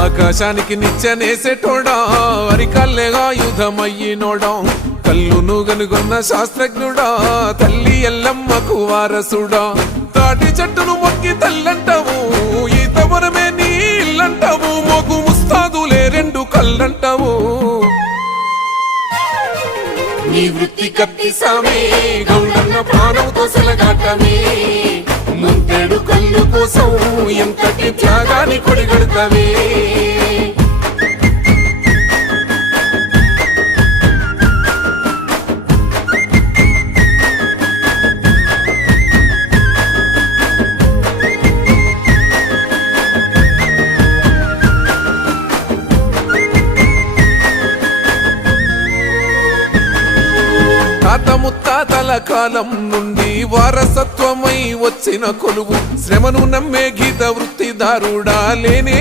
ఆకాశానికి నిచ్చెనేసేటోడా అరికల్లెగా యుధమయ్యినోడా కల్లును గనుగొన్న శాస్త్రజ్ఞుడా తల్లి ఎల్లమ్మకు వారసుడా తాటి చెట్టును మొక్కి తల్లంటావు ఈత వరమే నీ ఇల్లంటావు మొగు ముస్తాదులే రెండు కళ్ళంటావు నీ వృత్తి కత్తి సామే గౌడన్న ప్రాణంతో సెలగాటమే ముంతేడు కళ్ళు కోసం ఎంతటి త్యాగాన్ని కొడిగడతావే తాత ముత్తాతల కాలం నుండి వారసత్వమై వచ్చిన కొలువు శ్రమను నమ్మే గీత వృత్తిదారుడా లేనే